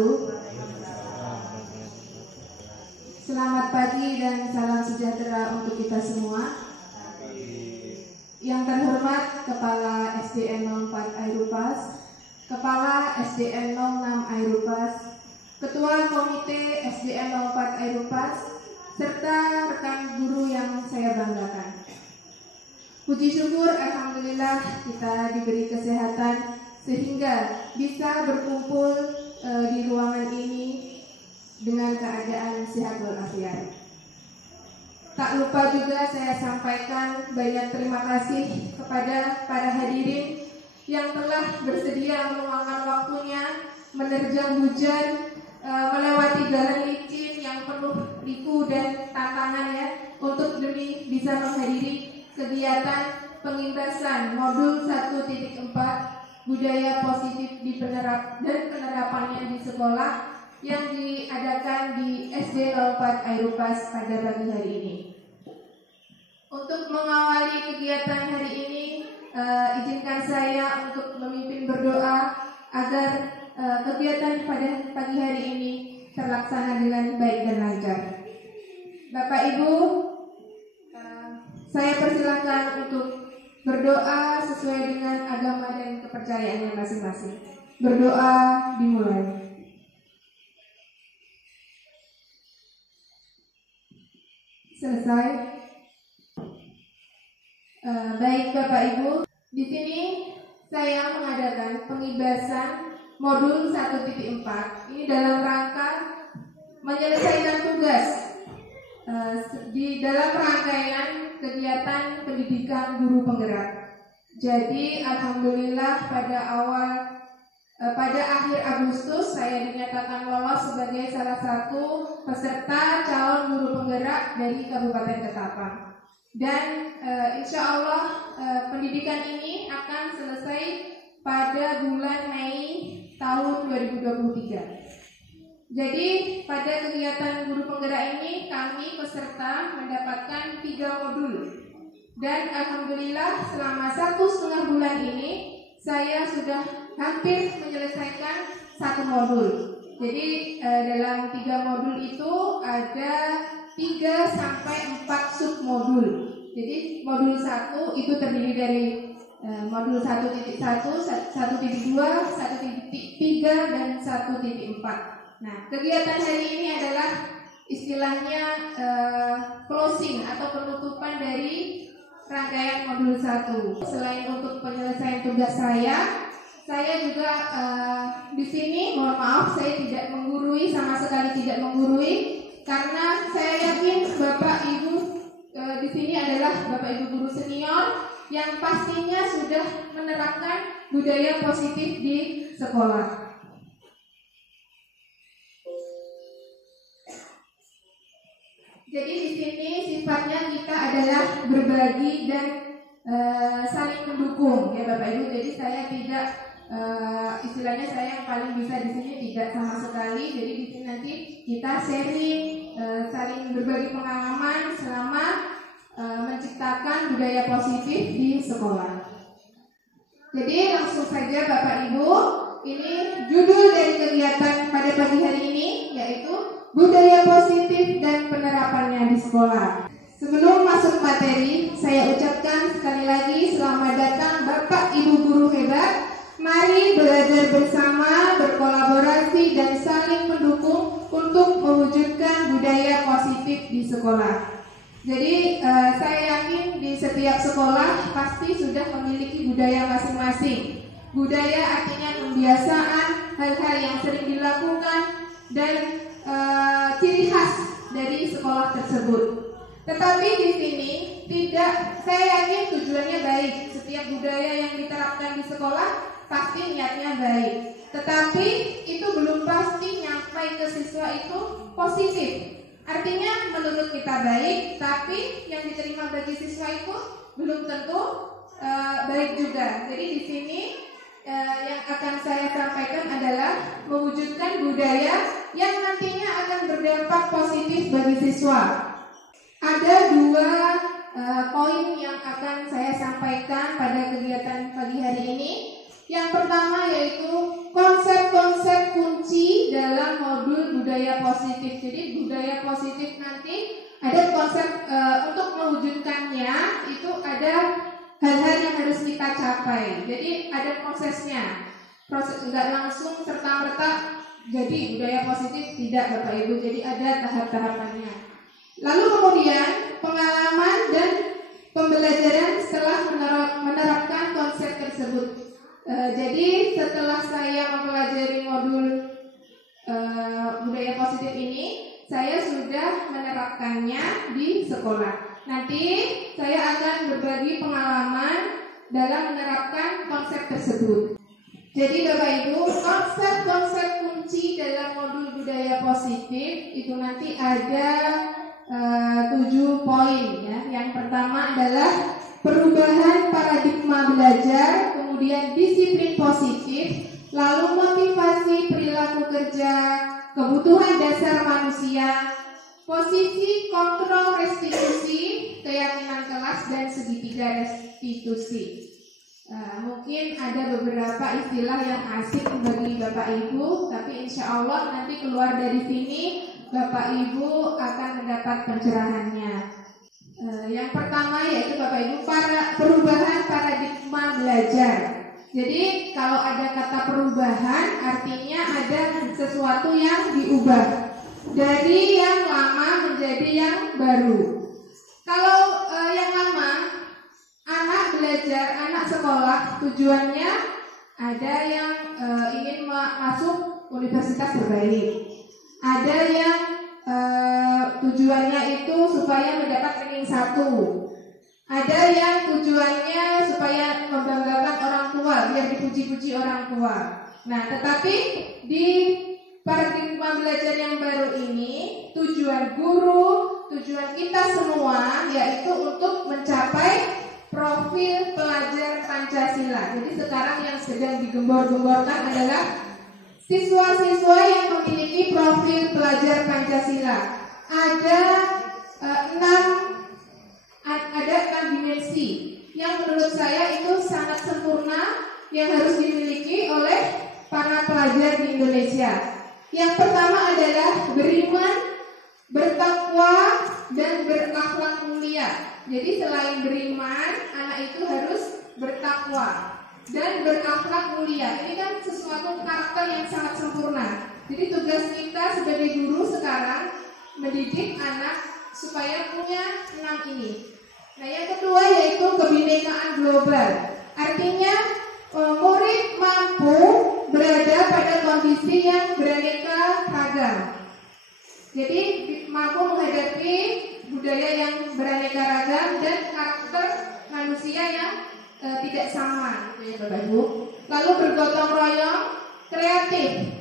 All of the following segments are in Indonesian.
wabarakatuh. Selamat pagi dan salam sejahtera untuk kita semua. Yang terhormat Kepala SDN 04 Airupas, Kepala SDN 06 Airupas, Ketua Komite SDN 04 Airupas, serta rekan guru yang saya banggakan. Puji syukur alhamdulillah kita diberi kesehatan sehingga bisa berkumpul di ruangan ini dengan keadaan sehat walafiat. Tak lupa juga saya sampaikan banyak terima kasih kepada para hadirin yang telah bersedia meluangkan waktunya menerjang hujan, melewati jalan licin yang penuh liku dan tantangan ya, untuk demi bisa menghadiri kegiatan pengintasan modul 1.4 budaya positif di penerapannya di sekolah yang diadakan di SD 04 Airupas pada pagi hari ini. Untuk mengawali kegiatan hari ini, izinkan saya untuk memimpin berdoa agar kegiatan pada pagi hari ini terlaksana dengan baik dan lancar. Bapak Ibu, saya persilakan untuk berdoa sesuai dengan agama dan kepercayaannya masing-masing. Berdoa dimulai. Selesai. Baik Bapak Ibu, di sini saya mengadakan pengibasan modul 1.4 ini dalam rangka menyelesaikan tugas di dalam rangkaian kegiatan pendidikan guru penggerak. Jadi alhamdulillah pada akhir Agustus saya dinyatakan lolos sebagai salah satu peserta calon guru penggerak dari Kabupaten Ketapang. Dan insya Allah pendidikan ini akan selesai pada bulan Mei tahun 2023. Jadi pada kegiatan guru penggerak ini kami peserta mendapatkan 3 modul. Dan alhamdulillah selama 1,5 bulan ini saya sudah hampir menyelesaikan 1 modul. Jadi dalam 3 modul itu ada 3 sampai 4 submodul. Jadi modul 1 itu terdiri dari modul 1.1, 1.2, 1.3 dan 1.4. Nah, kegiatan hari ini adalah istilahnya closing atau penutupan dari rangkaian modul 1. Selain untuk penyelesaian tugas saya juga di sini mohon maaf saya tidak menggurui, sama sekali tidak menggurui, karena saya yakin Bapak Ibu di sini adalah Bapak Ibu guru senior yang pastinya sudah menerapkan budaya positif di sekolah. Jadi di sini sifatnya kita adalah berbagi dan saling mendukung ya Bapak Ibu. Jadi saya tidak istilahnya saya yang paling bisa di sini tidak sama sekali. Jadi di sini nanti kita sharing, saling berbagi pengalaman selama menciptakan budaya positif di sekolah. Jadi langsung saja Bapak Ibu, ini judul dari kegiatan pada pagi hari ini yaitu budaya positif dan penerapannya di sekolah. Sebelum masuk materi, saya ucapkan sekali lagi selamat datang Bapak Ibu guru hebat. Mari belajar bersama, berkolaborasi dan saling mendukung untuk mewujudkan budaya positif di sekolah. Jadi saya yakin di setiap sekolah pasti sudah memiliki budaya masing-masing. Budaya artinya pembiasaan, hal-hal yang sering dilakukan dan ciri khas dari sekolah tersebut. Tetapi di sini tidak, saya yakin tujuannya baik. Setiap budaya yang diterapkan di sekolah pasti niatnya baik. Tetapi itu belum pasti nyampai ke siswa itu positif. Artinya menurut kita baik, tapi yang diterima bagi siswa itu belum tentu baik juga. Jadi di sini yang akan saya sampaikan adalah mewujudkan budaya yang nantinya akan berdampak positif bagi siswa. Ada 2 poin yang akan saya sampaikan pada kegiatan pagi hari ini. Yang pertama yaitu konsep-konsep kunci dalam budaya positif. Jadi budaya positif nanti ada konsep untuk mewujudkannya itu ada hal-hal yang harus kita capai. Jadi ada prosesnya. Proses enggak langsung serta-merta jadi budaya positif, tidak Bapak Ibu. Jadi ada tahap-tahapannya. Lalu kemudian pengalaman dan pembelajaran setelah menerapkan konsep tersebut. Jadi setelah saya mempelajari modul budaya positif ini, saya sudah menerapkannya di sekolah. Nanti saya akan berbagi pengalaman dalam menerapkan konsep tersebut. Jadi Bapak Ibu, konsep-konsep kunci dalam modul budaya positif itu nanti ada 7 poin ya. Yang pertama adalah perubahan paradigma belajar, kemudian disiplin positif, lalu motivasi perilaku kerja, kebutuhan dasar manusia, posisi kontrol restitusi, keyakinan kelas, dan segitiga restitusi. Mungkin ada beberapa istilah yang asik bagi Bapak Ibu, tapi insya Allah nanti keluar dari sini Bapak Ibu akan mendapat pencerahannya. Yang pertama yaitu Bapak Ibu perubahan paradigma belajar. Jadi kalau ada kata perubahan artinya ada sesuatu yang diubah dari yang lama menjadi yang baru. Kalau yang lama, anak belajar, anak sekolah tujuannya ada yang ingin masuk universitas terbaik, ada yang tujuannya itu supaya mendapat ranking 1, ada yang tujuannya supaya membanggakan orang tua, biar dipuji-puji orang tua. Nah, tetapi di paradigma belajar yang baru ini, tujuan guru, tujuan kita semua yaitu untuk mencapai profil pelajar Pancasila. Jadi sekarang yang sedang digembor-gemborkan adalah siswa-siswa yang memiliki profil pelajar Pancasila. Ada 6 dimensi yang menurut saya itu sangat sempurna yang harus dimiliki oleh para pelajar di Indonesia. Yang pertama adalah beriman, bertakwa, dan berakhlak mulia. Jadi selain beriman, anak itu harus bertakwa dan berakhlak mulia. Ini kan sesuatu karakter yang sangat sempurna. Jadi tugas kita sebagai guru sekarang mendidik anak supaya punya 6 ini. Nah, yang kedua yaitu kebinekaan global. Artinya murid mampu berada pada kondisi yang beraneka ragam. Jadi mampu menghadapi budaya yang beraneka ragam dan karakter manusia yang tidak sama, gitu ya Bapak Ibu. Lalu bergotong royong, kreatif,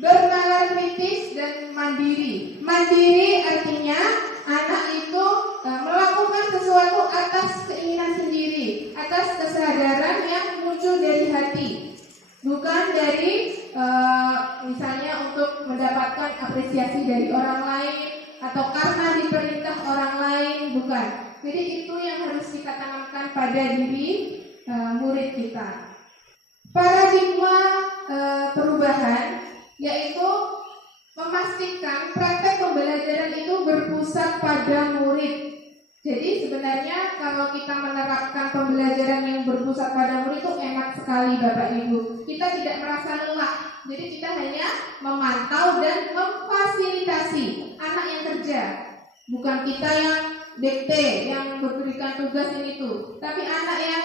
bernalar kritis, dan mandiri. Mandiri artinya anak itu melakukan sesuatu atas keinginan sendiri, atas kesadaran yang muncul dari hati, bukan dari misalnya untuk mendapatkan apresiasi dari orang lain atau karena diperintah orang lain, bukan. Jadi itu yang harus kita tanamkan pada diri murid kita. Paradigma perubahan yaitu memastikan praktek pembelajaran itu berpusat pada murid. Jadi sebenarnya kalau kita menerapkan pembelajaran yang berpusat pada murid itu enak sekali Bapak Ibu. Kita tidak merasa lelah. Jadi kita hanya memantau dan memfasilitasi anak yang kerja. Bukan kita yang dikte, yang memberikan tugas ini itu, tapi anak yang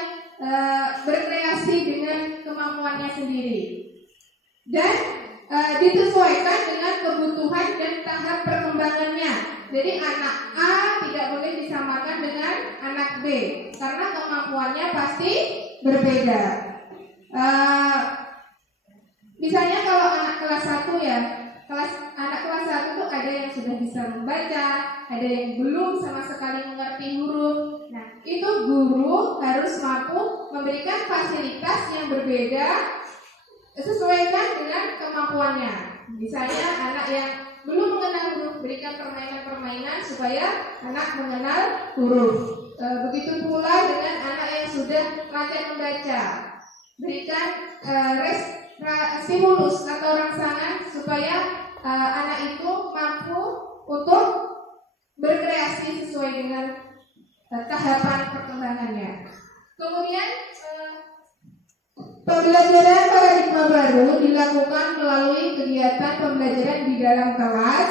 berkreasi dengan kemampuannya sendiri. Dan disesuaikan dengan kebutuhan dan tahap perkembangannya. Jadi anak A tidak boleh disamakan dengan anak B karena kemampuannya pasti berbeda. Misalnya kalau anak kelas 1 ya, anak kelas 1 itu ada yang sudah bisa membaca, ada yang belum sama sekali mengerti huruf. Nah, itu guru harus mampu memberikan fasilitas yang berbeda sesuaikan dengan kemampuannya. Misalnya anak yang belum mengenal huruf, berikan permainan-permainan supaya anak mengenal huruf. Begitu pula dengan anak yang sudah latihan membaca, berikan stimulus atau rangsangan supaya anak itu mampu untuk berkreasi sesuai dengan tahapan perkembangannya. Kemudian pembelajaran paradigma baru dilakukan melalui kegiatan pembelajaran di dalam kelas,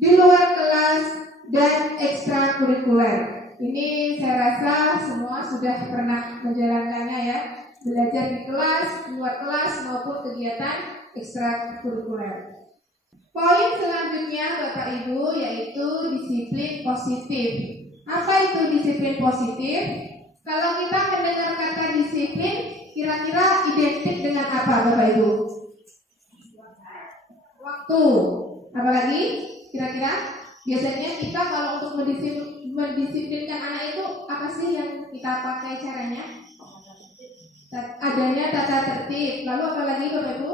di luar kelas, dan ekstrakurikuler. Ini saya rasa semua sudah pernah menjalankannya ya, belajar di kelas, di luar kelas maupun kegiatan ekstrakurikuler. Poin selanjutnya Bapak Ibu yaitu disiplin positif. Apa itu disiplin positif? Kalau kita mendengar kata disiplin, kira-kira identik dengan apa Bapak Ibu? Waktu. Apalagi kira-kira? Biasanya kita kalau untuk mendisiplinkan anak itu apa sih yang kita pakai caranya? Adanya tata tertib. Lalu apalagi Bapak Ibu?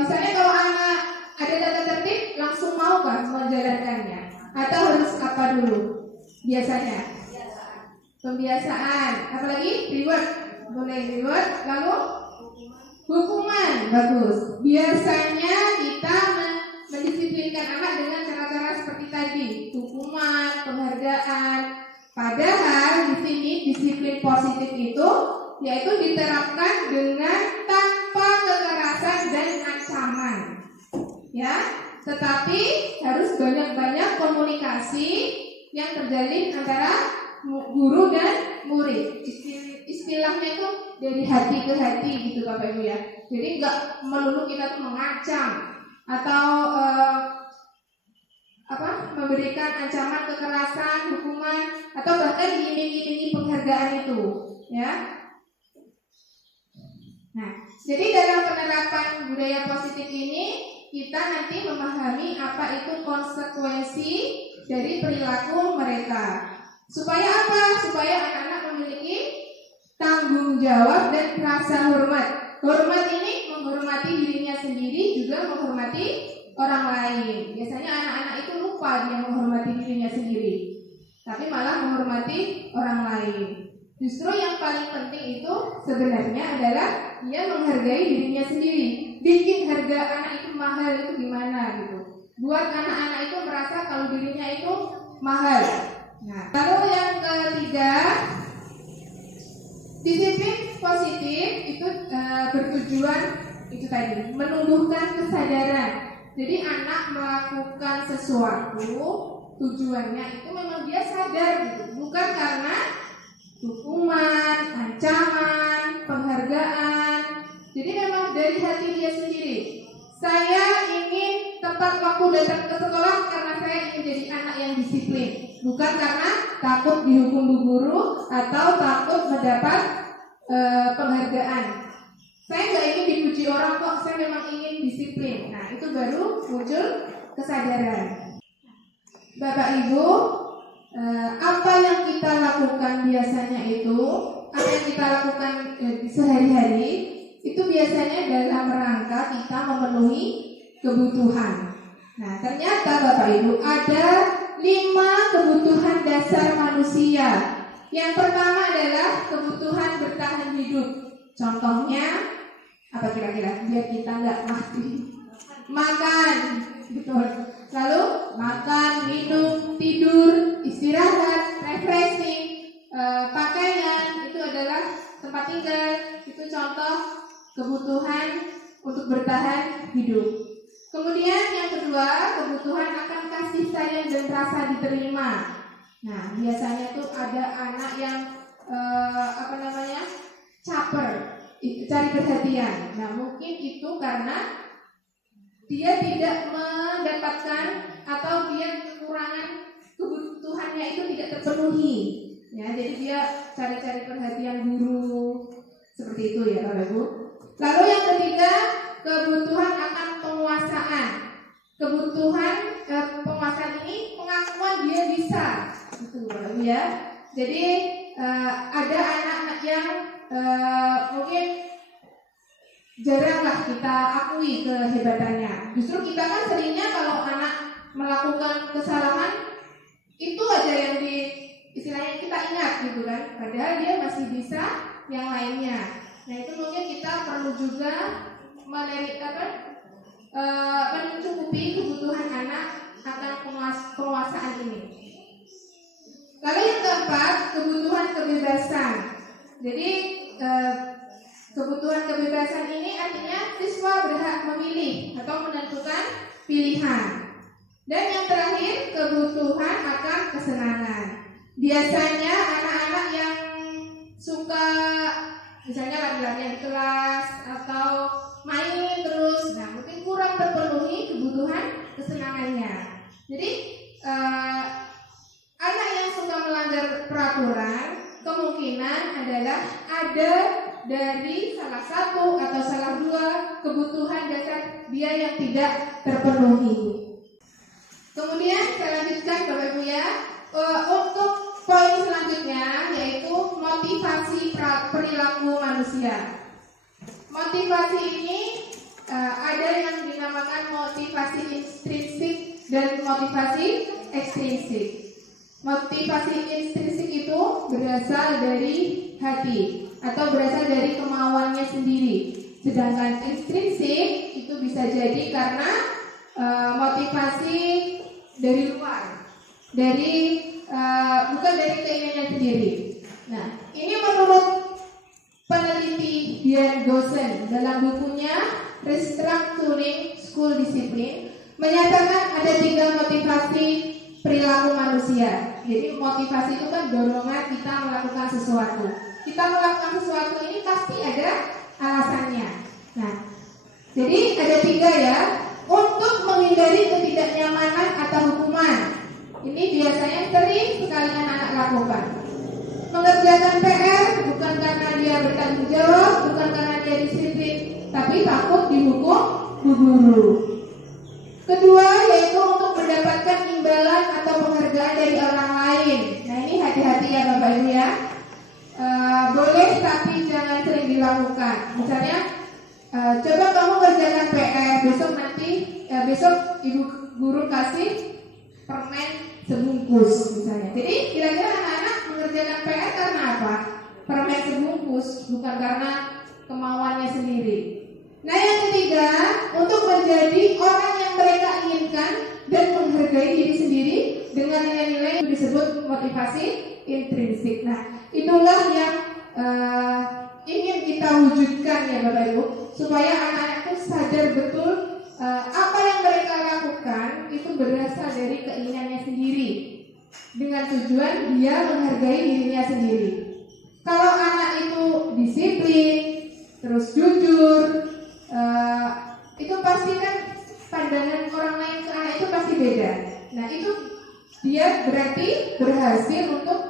Misalnya kalau anak ada tata tertib, langsung mau kan menjalankannya? Atau harus apa dulu? Biasanya pembiasaan. Apalagi reward, boleh reward. Lalu hukuman, bagus. Biasanya kita mendisiplinkan anak dengan cara-cara seperti tadi, hukuman, penghargaan. Padahal di sini disiplin positif itu yaitu diterapkan dengan tanpa kekerasan dan ancaman, ya. Tetapi harus banyak-banyak komunikasi yang terjalin antara guru dan murid. Istilahnya itu dari hati ke hati gitu Bapak Ibu ya. Jadi nggak melulu kita tuh mengancam atau memberikan ancaman kekerasan, hukuman, atau bahkan diiming-imingi penghargaan itu, ya. Nah, jadi dalam penerapan budaya positif ini kita nanti memahami apa itu konsekuensi dari perilaku mereka. Supaya apa? Supaya anak-anak memiliki tanggung jawab dan rasa hormat. Hormat ini menghormati dirinya sendiri, juga menghormati orang lain. Biasanya anak-anak itu lupa dia menghormati dirinya sendiri, tapi malah menghormati orang lain. Justru yang paling penting itu sebenarnya adalah dia menghargai dirinya sendiri. Bikin harga anak itu mahal itu gimana gitu. Buat anak-anak itu merasa kalau dirinya itu mahal. Nah, lalu yang ketiga, disiplin positif itu bertujuan itu tadi menumbuhkan kesadaran. Jadi anak melakukan sesuatu tujuannya itu memang dia sadar gitu, bukan karena hukuman, ancaman, penghargaan. Jadi memang dari hati dia sendiri. Saya ingin tepat waktu datang ke sekolah karena saya ingin jadi anak yang disiplin, bukan karena takut dihukum bu guru atau takut mendapat penghargaan. Saya nggak ingin dipuji orang kok, saya memang ingin disiplin. Nah, itu baru muncul kesadaran. Bapak Ibu, apa yang kita lakukan biasanya itu, apa yang kita lakukan sehari-hari, itu biasanya dalam rangka kita memenuhi kebutuhan. Nah, ternyata Bapak Ibu ada 5 kebutuhan dasar manusia. Yang pertama adalah kebutuhan bertahan hidup. Contohnya apa kira-kira? Biar kita nggak mati. Makan, betul. Lalu makan, minum, tidur, istirahat, refreshing, pakaian, itu adalah tempat tinggal. Itu contoh kebutuhan untuk bertahan hidup. Kemudian yang kedua, kebutuhan akan kasih sayang dan rasa diterima. Nah, biasanya tuh ada anak yang caper, cari perhatian. Nah, mungkin itu karena dia tidak mendapatkan atau dia kekurangan kebutuhannya itu tidak terpenuhi. Ya, jadi dia cari-cari perhatian guru seperti itu ya, Bapak Ibu. Lalu yang ketiga, kebutuhan akan penguasaan. Kebutuhan penguasaan ini pengakuan dia bisa, gitu Bapak Ibu ya. Jadi ada anak-anak yang mungkin jaranglah kita akui kehebatannya. Justru kita kan seringnya kalau anak melakukan kesalahan itu aja yang istilahnya kita ingat gitu kan. Padahal dia masih bisa yang lainnya. Nah, itu mungkin kita perlu juga mencukupi kebutuhan anak akan penguasaan ini. Lalu yang keempat, kebutuhan kebebasan. Jadi kebutuhan kebebasan ini artinya siswa berhak memilih atau menentukan pilihan. Dan yang terakhir, kebutuhan akan kesenangan. Biasanya anak-anak yang suka misalnya lari-larian di kelas atau main terus, nah mungkin kurang terpenuhi kebutuhan kesenangannya. Jadi anak yang suka melanggar peraturan kemungkinan adalah ada dari salah satu atau salah dua kebutuhan dasar dia yang tidak terpenuhi. Kemudian saya lanjutkan Bapak Ibu ya, untuk poin selanjutnya yaitu motivasi perilaku manusia. Motivasi ini ada yang dinamakan motivasi intrinsik dan motivasi ekstrinsik. Motivasi intrinsik itu berasal dari hati atau berasal dari kemauannya sendiri. Sedangkan ekstrinsik itu bisa jadi karena motivasi dari luar, bukan dari keinginannya sendiri. Nah, ini menurut peneliti Dian Gosen dalam bukunya Restructuring School Discipline menyatakan ada 3 motivasi perilaku manusia. Jadi motivasi itu kan dorongan kita melakukan sesuatu. Kita melakukan sesuatu ini pasti ada alasannya. Nah, jadi ada 3 ya. Untuk menghindari ketidaknyamanan atau hukuman. Ini biasanya sering sekali anak-anak lakukan. Mengerjakan PR bukan karena dia bertanggung jawab, bukan karena dia disiplin, tapi takut dihukum bu guru. Kedua yaitu untuk mendapatkan imbalan atau penghargaan dari orang lain. Nah ini hati-hati ya Bapak Ibu ya. Boleh tapi jangan sering dilakukan. Misalnya coba kamu kerjakan PR, besok ibu guru kasih permen sebungkus misalnya. Jadi kira-kira anak-anak mengerjakan PR karena apa? Permen sebungkus, bukan karena kemauannya sendiri. Nah yang ketiga, untuk menjadi orang yang mereka inginkan dan menghargai diri sendiri dengan nilai-nilai yang disebut motivasi intrinsik. Nah itulah yang ingin kita wujudkan ya Bapak Ibu, supaya anak-anak itu sadar betul apa yang mereka lakukan itu berasal dari keinginannya sendiri dengan tujuan dia menghargai dirinya sendiri. Kalau anak itu disiplin, terus jujur, itu pasti kan pandangan orang lain ke anak itu pasti beda. Nah itu dia berarti berhasil untuk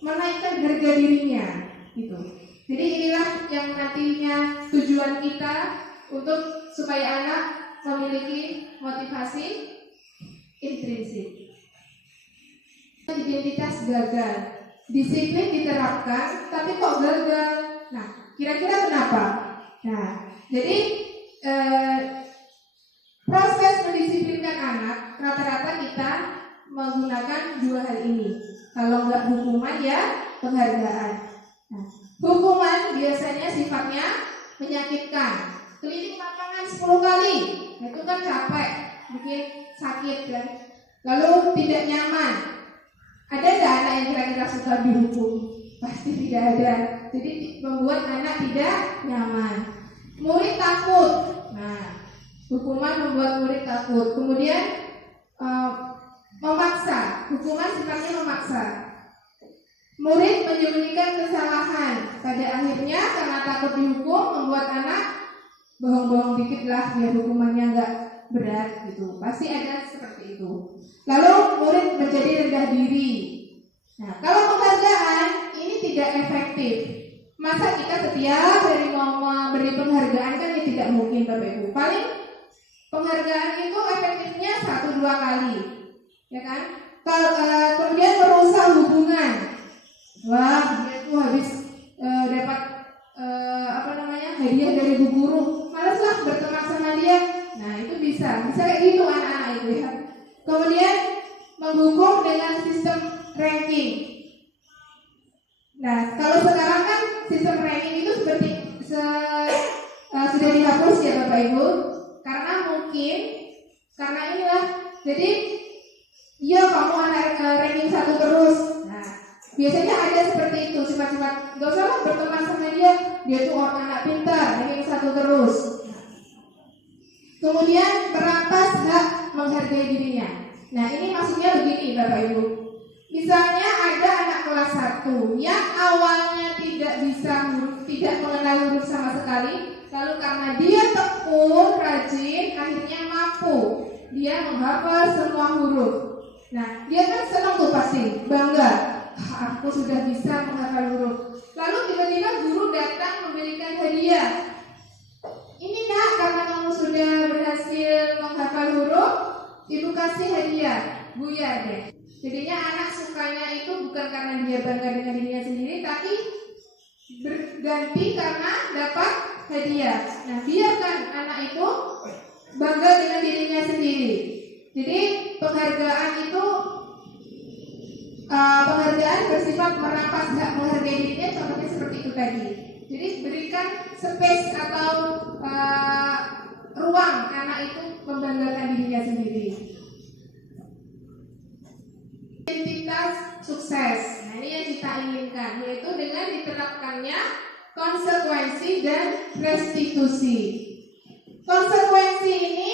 menaikkan harga dirinya gitu. Jadi inilah yang nantinya tujuan kita untuk supaya anak memiliki motivasi intrinsik. Identitas gagal, disiplin diterapkan tapi kok gagal. Nah kira-kira kenapa? Nah jadi proses mendisiplinkan anak rata-rata kita menggunakan 2 hal ini. Kalau nggak hukuman ya penghargaan. Nah, hukuman biasanya sifatnya menyakitkan. Keliling lapangan 10 kali, nah, itu kan capek, bikin sakit kan. Lalu tidak nyaman. Ada nggak anak yang kira-kira suka dihukum? Pasti tidak ada. Jadi membuat anak tidak nyaman. Murid takut. Nah, hukuman membuat murid takut. Kemudian memaksa. Hukuman sifatnya memaksa. Murid menyembunyikan kesalahan. Pada akhirnya karena takut dihukum membuat anak bohong-bohong dikit lah biar hukumannya nggak berat gitu. Pasti ada seperti itu. Lalu murid menjadi rendah diri. Nah, kalau penghargaan ini tidak efektif. Masa kita setiap hari mau memberi penghargaan kan ya tidak mungkin Bapak Ibu. Paling penghargaan itu efektifnya 1-2 kali, ya kan? Kalau kemudian merusak hubungan. Wah, dia tuh habis dapat hadiah dari bu guru, malas lah berteman sama dia. Nah itu bisa kayak gitu anak-anak itu ya. Kemudian menghukum dengan sistem ranking. Nah kalau sekarang kan sistem ranking itu seperti sudah dihapus ya Bapak Ibu, karena mungkin mungkin karena inilah, jadi iya kamu anak ranking 1 terus. Nah, biasanya ada seperti itu, sifat-sifat gak usah lah berteman sama dia tuh orang anak pintar, ranking 1 terus. Kemudian merampas hak menghargai dirinya. Nah, ini maksudnya begini Bapak Ibu. Misalnya ada anak kelas 1 yang awalnya tidak bisa huruf, tidak mengenal huruf sama sekali, lalu karena dia tekun, rajin, akhirnya mampu dia menghafal semua huruf. Nah, dia kan senang tuh pasti, bangga, aku sudah bisa menghafal huruf. Lalu tiba-tiba guru datang memberikan hadiah. Ini Kak, karena kamu sudah berhasil menghafal huruf, Ibu kasih hadiah, Buya deh. Jadinya anak sukanya itu bukan karena dia bangga dengan dirinya sendiri, tapi berganti karena dapat hadiah. Nah, biarkan anak itu bangga dengan dirinya sendiri. Jadi penghargaan itu penghargaan bersifat merampas hak menghargai dirinya, contohnya seperti itu tadi. Jadi berikan space atau ruang anak itu membanggakan dirinya sendiri. Identitas sukses. Nah, ini yang kita inginkan, yaitu dengan diterapkannya konsekuensi dan restitusi. Konsekuensi ini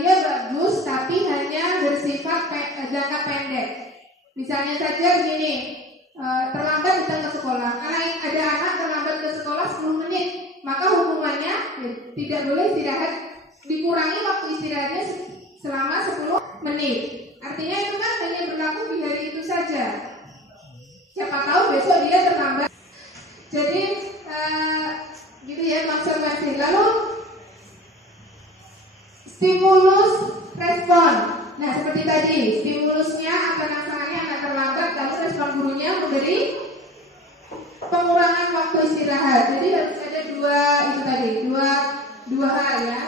dia bagus, tapi hanya bersifat jangka pendek. Misalnya saja begini, terlambat datang ke sekolah. Karena ada anak terlambat ke sekolah 10 menit, maka hukumannya tidak boleh istirahat, dikurangi waktu istirahatnya selama 10 menit. Artinya itu kan hanya berlaku di hari itu saja. Siapa tahu besok dia terlambat. Jadi gitu ya konsekuensi. Lalu stimulus respon. Nah, seperti tadi, stimulusnya akan asalnya anak terlambat, lalu respon gurunya memberi pengurangan waktu istirahat. Jadi harus ada dua hal ya.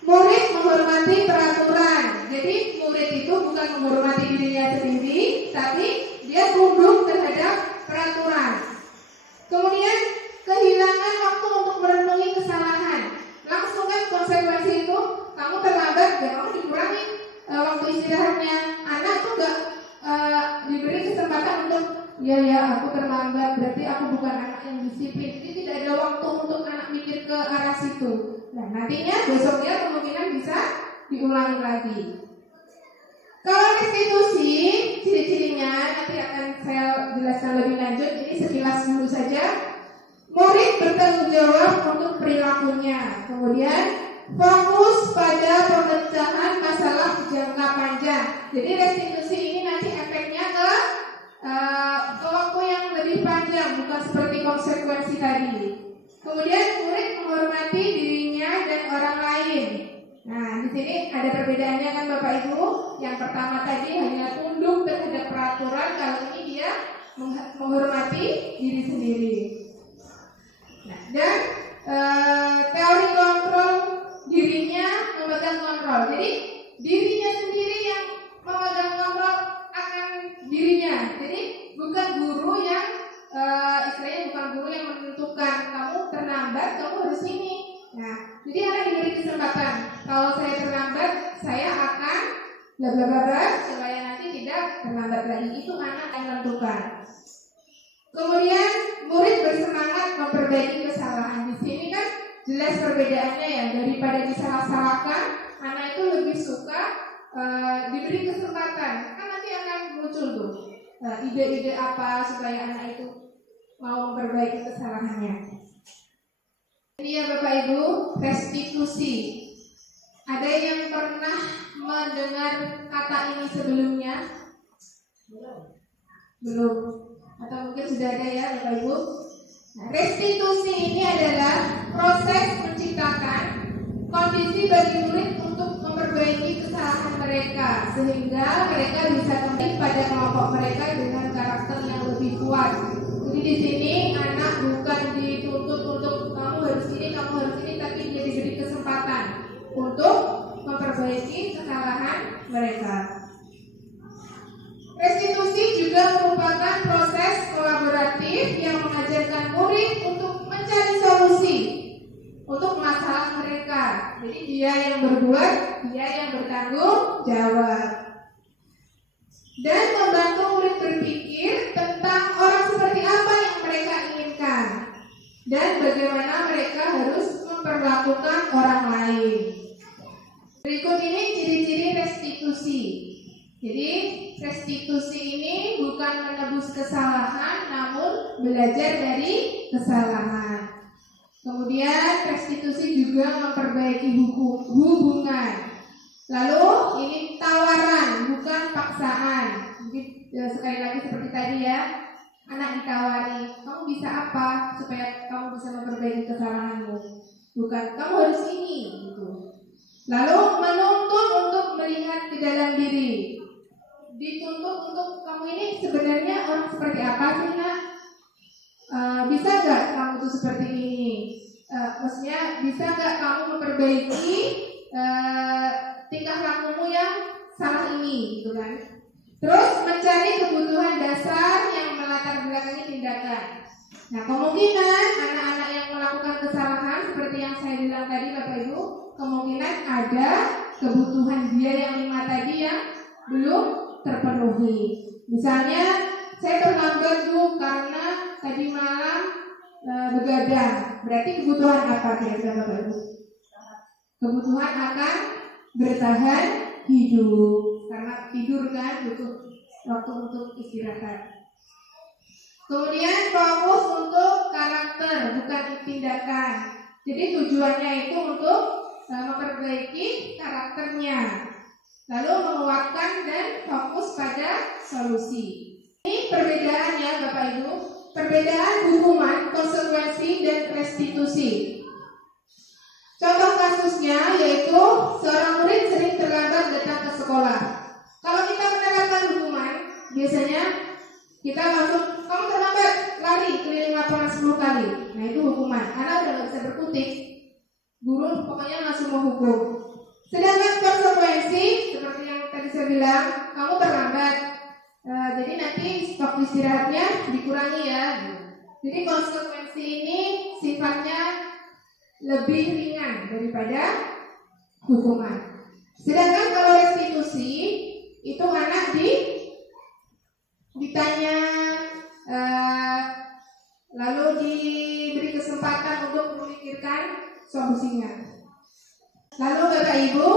Murid menghormati peraturan. Jadi murid itu bukan menghormati dirinya sendiri, tapi dia tunduk terhadap peraturan. Kemudian kehilangan waktu untuk merenungi kesalahan. Langsung kan konsekuensi itu, kamu terlambat, ya kamu dikurangi waktu istirahatnya. Anak tuh gak diberi kesempatan untuk ya aku terlambat, berarti aku bukan anak yang disiplin. Jadi tidak ada waktu untuk anak mikir ke arah situ. Nah, nantinya besoknya kemungkinan bisa diulangi lagi. Kalau restitusi, ciri-cirinya nanti akan saya jelaskan lebih lanjut. Ini sekilas dulu saja. Murid bertanggung jawab untuk perilakunya. Kemudian fokus pada pemecahan masalah jangka panjang. Jadi restitusi ini nanti efeknya ke waktu yang lebih panjang, bukan seperti konsekuensi tadi. Kemudian murid menghormati dirinya dan orang lain. Nah, di sini ada perbedaannya kan Bapak Ibu. Yang pertama tadi hanya tunduk terhadap peraturan, kalau ini dia menghormati diri sendiri. Nah, dan teori kontrol dirinya memegang kontrol. Jadi dirinya sendiri yang memegang kontrol akan dirinya. Jadi bukan guru yang istilahnya bukan guru yang menentukan kamu terlambat, kamu harus ini. Nah, jadi anak diberi kesempatan. Kalau saya terlambat, saya akan bla bla bla bla supaya nanti tidak terlambat lagi. Itu anak yang menentukan. Kemudian murid bersemangat memperbaiki kesalahan. Di sini kan jelas perbedaannya ya, daripada disalah-salahkan, anak itu lebih suka diberi kesempatan. Kan nanti akan muncul tuh ide-ide apa supaya anak itu mau memperbaiki kesalahannya. Ini ya Bapak Ibu, restitusi. Ada yang pernah mendengar kata ini sebelumnya? Belum. Atau mungkin sudah ada ya Bapak Ibu. Nah, restitusi ini adalah proses menciptakan kondisi bagi murid untuk memperbaiki kesalahan mereka, sehingga mereka bisa kembali pada kelompok mereka dengan karakter yang lebih kuat. Jadi di sini anak bukan dituntut untuk kamu harus ini, tapi dia diberi kesempatan untuk memperbaiki kesalahan mereka. Restitusi juga merupakan proses kolaboratif yang mengajarkan murid untuk mencari solusi untuk masalah mereka. Jadi dia yang berbuat, dia yang bertanggung jawab. Dan membantu murid berpikir tentang orang seperti apa yang mereka inginkan dan bagaimana mereka harus memperlakukan orang lain. Berikut ini ciri-ciri restitusi. Jadi restitusi ini bukan menebus kesalahan, namun belajar dari kesalahan. Kemudian restitusi juga memperbaiki hubungan. Lalu ini tawaran, bukan paksaan. Mungkin sekali lagi seperti tadi ya, anak ditawari, kamu bisa apa supaya kamu bisa memperbaiki kesalahanmu? Bukan kamu harus ini, gitu. Lalu menuntut untuk melihat ke dalam diri. Dituntut untuk kamu ini sebenarnya orang seperti apa sih, nak? Bisa nggak kamu tuh seperti ini? Maksudnya bisa nggak kamu memperbaiki tingkah lakumu yang salah ini, gitu kan? Terus mencari kebutuhan dasar yang melatar belakangi tindakan. Nah, kemungkinan anak-anak yang melakukan kesalahan seperti yang saya bilang tadi, Bapak Ibu, kemungkinan ada kebutuhan dia yang 5 tadi yang belum terpenuhi. Misalnya saya terlambat Bu karena tadi malam begadang. Berarti kebutuhan apa kira-kira Bapak Ibu? Kebutuhan akan bertahan hidup. Karena tidur kan butuh waktu untuk istirahat. Kemudian fokus untuk karakter, bukan tindakan. Jadi tujuannya itu untuk memperbaiki karakternya. Lalu menguatkan dan fokus pada solusi. Ini perbedaan ya Bapak Ibu. Perbedaan hukuman, konsekuensi, dan restitusi. Contoh kasusnya yaitu seorang murid sering terlambat datang ke sekolah. Kalau kita menerapkan hukuman, biasanya kita langsung, kamu terlambat, lari keliling lapangan 10 kali. Nah itu hukuman, anak udah gak bisa berkutik. Guru pokoknya langsung menghukum. Sedangkan konsekuensi, seperti yang tadi saya bilang, kamu terlambat, jadi nanti waktu istirahatnya dikurangi ya. Jadi konsekuensi ini sifatnya lebih ringan daripada hukuman. Sedangkan kalau restitusi itu anak ditanya, lalu diberi kesempatan untuk memikirkan solusinya. Lalu Bapak Ibu,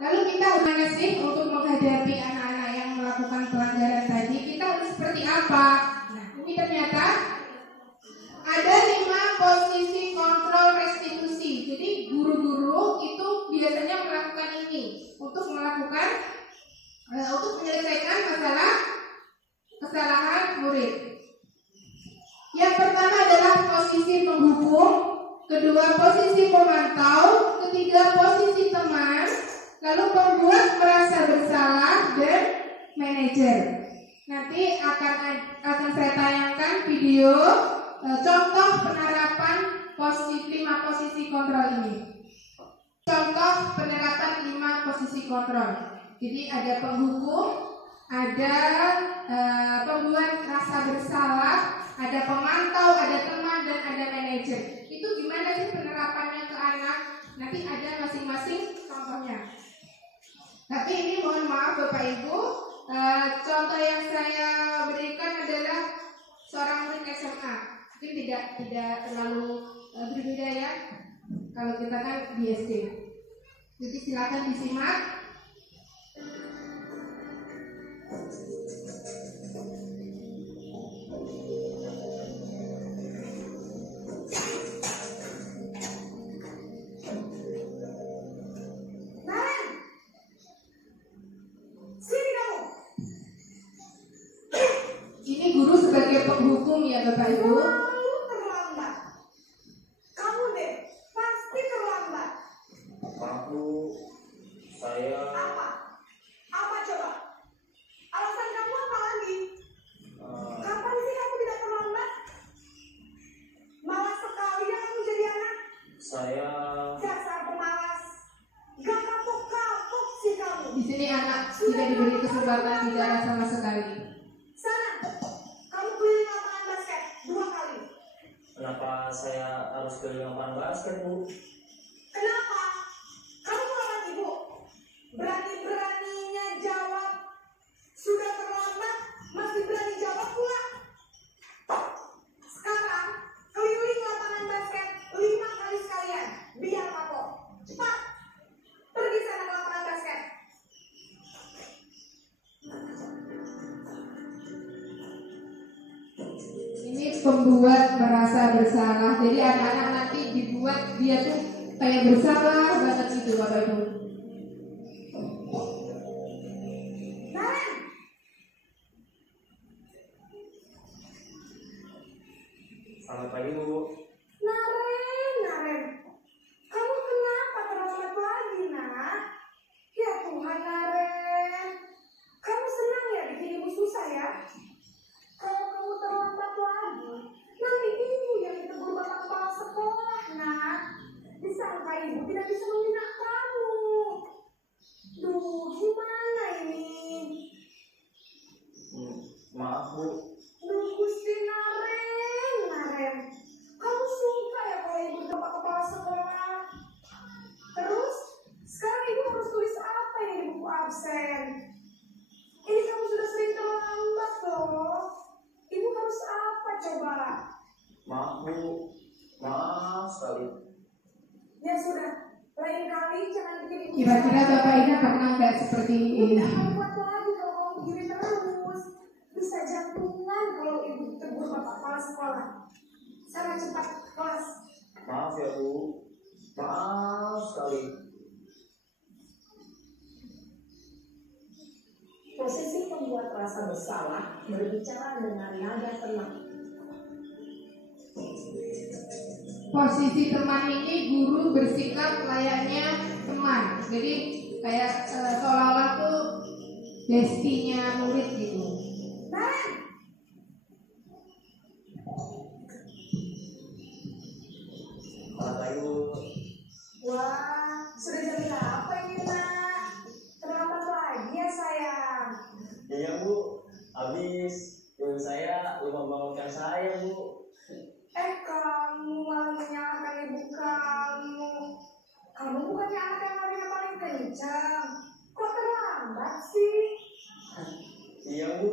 lalu kita gimana sih untuk menghadapi anak-anak yang melakukan pelanggaran tadi? Kita harus seperti apa? Nah, ini ternyata ada 5 posisi kontrol restitusi. Jadi guru-guru itu biasanya melakukan ini untuk menyelesaikan masalah kesalahan murid. Yang pertama adalah posisi penghukum, kedua posisi pemantau, ketiga posisi teman, lalu pembuat merasa bersalah, dan manajer. Nanti akan saya tayangkan video contoh penerapan 5 posisi kontrol ini. Contoh penerapan 5 posisi kontrol. Jadi ada penghukum, ada pembuat rasa bersalah, ada pemantau, ada teman, dan ada manajer. Itu gimana sih penerapannya ke anak? Nanti ada masing-masing contohnya. Tapi ini mohon maaf Bapak Ibu, contoh yang saya berikan adalah seorang murid SMA. Mungkin tidak terlalu berbeda ya. Kalau kita kan di SD. Jadi silakan disimak. Ini guru sebagai penghukum ya Bapak Ibu. Terlambat. Kamu deh pasti terlambat. Saya. Apa coba? Alasan kamu apa lagi? Kapan sih kamu tidak terlambat? Malas sekali ya kamu jadi anak. Saya. Dasar pemalas. Gak kapok-kapok sih kamu. Di sini anak tidak diberi kesempatan bicara sama sekali. Sana, kamu keliling lapangan basket 2 kali. Kenapa saya harus ke lapangan basket, Bu? Kenapa pembuat merasa bersalah. Jadi anak-anak nanti dibuat dia tuh kayak bersalah banget gitu Bapak Ibu. Naren, Selamat pagi Bu. Naren, kamu kenapa terlambat lagi, nak? Ya Tuhan, Naren, kamu senang ya bikin ibu susah ya? Kalau kamu terlambat lagi, nanti ibu yang ditegur bapak kepala sekolah, nak. Disangka ibu tidak bisa membina kamu. Duh, gimana ini? Maaf Bu. Duh, Gusti Naren, kamu suka ya kalau ibu bapak kepala sekolah? Terus, sekarang ibu harus tulis apa ini di buku absen? Ini kamu sudah sering terlambat loh. Ibu harus apa coba? Maaf Bu. Maaf sekali. Ya sudah, lain kali jangan bikin ibu. Kira-kira Bapak Ida pernah nggak seperti ini? Jangan kuat lagi kalau kamu begini terus. Bisa jantungan kalau ibu tegur bapak kepala sekolah. Sana cepat kelas. Maaf ya Bu. Maaf sekali. Posisi pembuat rasa bersalah berbicara dengan nada tenang. Posisi teman ini guru bersikap layaknya teman. Jadi kayak seolah-olah tuh bestinya murid gitu. Naren, Selamat pagi Bu. wah, sudah jam berapa ini, nak? Terlambat lagi ya, sayang. Iya Bu. Habis ibu saya lupa bangunkan saya Bu. Kamu malah menyalahkan ibu kamu. Kamu bukannya anak yang larinya paling kencang. Kok terlambat sih? Iya Bu.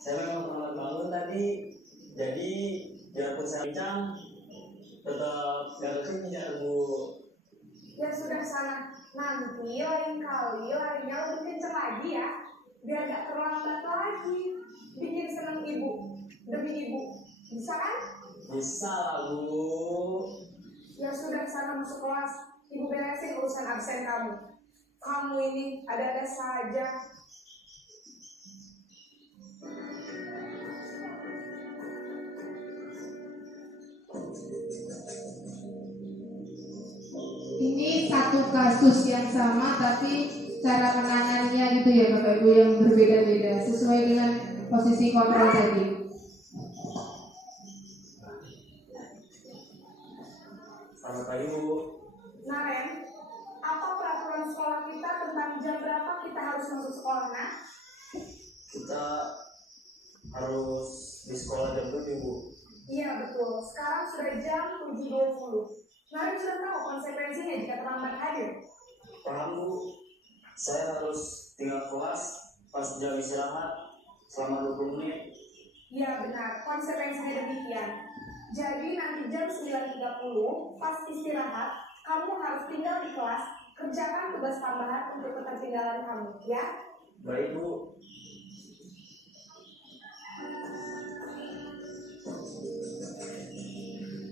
Saya memang terlambat bangun tadi. Jadi biarpun saya kencang, tetap gak kekejar Bu. Ya sudah sana. Nanti lain kali larinya lebih kencang lagi ya. Biar gak terlambat lagi. Bikin seneng ibu. Demi ibu. Bisa kan? Bisa lah Bu. Ya sudah sana masuk kelas. Ibu beresin urusan absen kamu. Kamu ini ada-ada saja. Ini satu kasus yang sama tapi cara penanganannya gitu ya Bapak Ibu yang berbeda-beda sesuai dengan posisi kontrol tadi. Selamat pagi Bu. Naren, apa peraturan sekolah kita tentang jam berapa kita harus masuk sekolah, nak? Kita harus di sekolah jam 7 Bu. Iya betul, sekarang sudah jam 7.20. Naren sudah tahu konsekuensinya jika terlambat hadir. Paham Bu. Saya harus tinggal kelas pas jam istirahat selama 20 menit. Iya benar, konsekuensinya demikian. Jadi nanti jam 9.30 pas istirahat, kamu harus tinggal di kelas, kerjakan tugas tambahan untuk ketertinggalan kamu, ya? Baik Bu.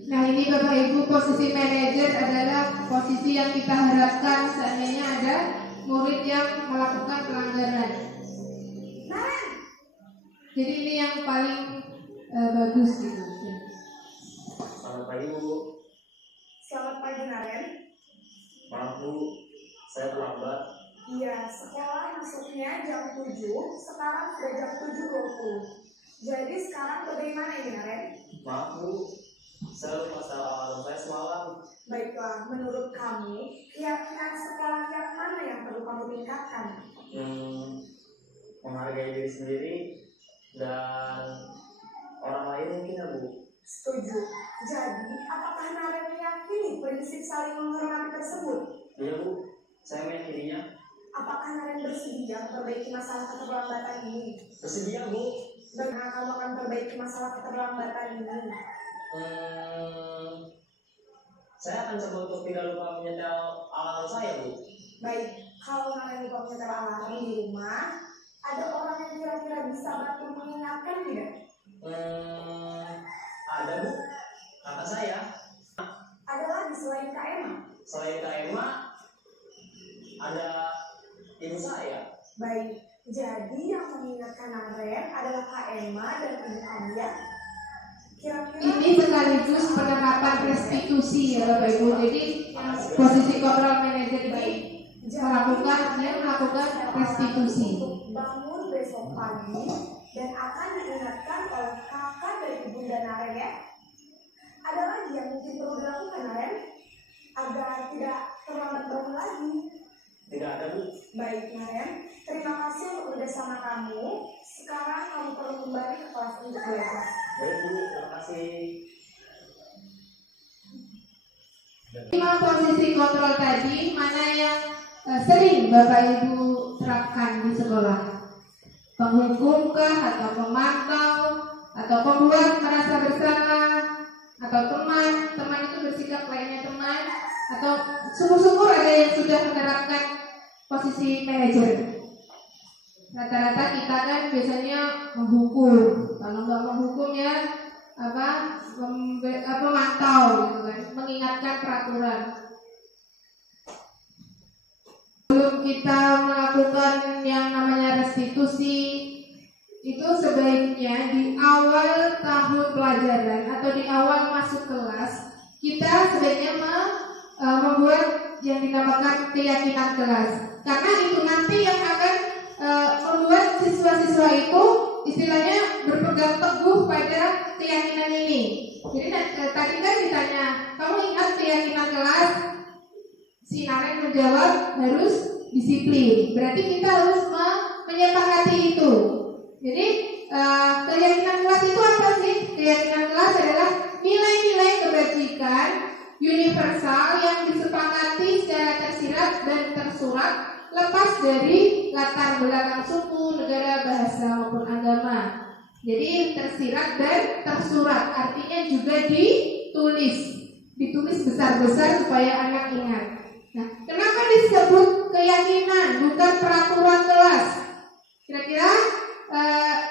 Nah ini Bapak Ibu posisi manajer adalah posisi yang kita harapkan seandainya ada murid yang melakukan pelanggaran. Naren, Jadi ini yang paling bagus gitu. Selamat pagi Bu. selamat pagi Naren. Maaf Bu, saya terlambat. Iya, sekolah masuknya jam 7, sekarang sudah jam 7.20. Jadi sekarang bagaimana ini Naren? Maaf Bu, saya lupa secara alarm saya semalam. Baiklah, menurut kamu, keyakinan sekolah yang mana yang perlu kamu tingkatkan? Menghargai diri sendiri dan orang lain mungkin ya Bu. Setuju. Jadi, apakah Naren meyakini prinsip saling menghormati tersebut? Iya Bu, saya meyakininya. Apakah Naren bersedia memperbaiki masalah keterlambatan ini? Bersedia Bu. Bagaimana kamu akan memperbaiki masalah keterlambatan ini? Saya akan coba untuk tidak lupa menyetel alarm saya Bu. Baik, kalau Naren lupa menyetel alarm di rumah, ada orang yang kira-kira bisa bantu mengingatkan tidak? Ada Bu, kata saya. Ada lagi selain Kak Emma? Selain Kak Emma, ada ibu saya. Baik, jadi yang mengingatkan Naren adalah Kak Emma dan Ibu Alia. Kira-kira Ini sekaligus penerapan restitusi ya Bapak Ibu. Jadi posisi control manager ini melakukan restitusi. untuk bangun besok pagi dan akan diingatkan oleh kakak dari Bunda Naren ya. Ada lagi yang mungkin perlu dilakukan Naren agar tidak terlambat bangun lagi. Tidak ada Bu. Baik Naren, terima kasih untuk kerjasama kamu. Sekarang kamu perlu kembali ke kelas untuk belajar. Baik Bu, terima kasih. 5 posisi kontrol tadi mana yang sering Bapak Ibu terapkan di sekolah? Penghukumkah atau pemantau atau pembuat merasa bersalah atau teman itu bersikap layaknya teman atau syukur-syukur ada yang sudah menerapkan posisi manajer. Rata-rata kita kan biasanya menghukum, kalau nggak menghukum ya memantau gitu kan, mengingatkan peraturan. Sebelum kita melakukan yang namanya restitusi, itu sebaiknya di awal tahun pelajaran atau di awal masuk kelas kita sebaiknya membuat yang dinamakan keyakinan kelas, karena itu nanti yang akan membuat siswa-siswa itu istilahnya berpegang teguh pada keyakinan ini. Jadi tadi kan ditanya, kamu ingat keyakinan kelas? Si Naren menjawab harus disiplin. Berarti kita harus menyepakati itu. Jadi keyakinan kelas itu apa sih? Keyakinan kelas adalah nilai-nilai kebajikan universal yang disepakati secara tersirat dan tersurat, lepas dari latar belakang suku, negara, bahasa maupun agama. Jadi tersirat dan tersurat, artinya juga ditulis besar-besar supaya anak ingat. Nah, kenapa disebut keyakinan bukan peraturan kelas? Kira-kira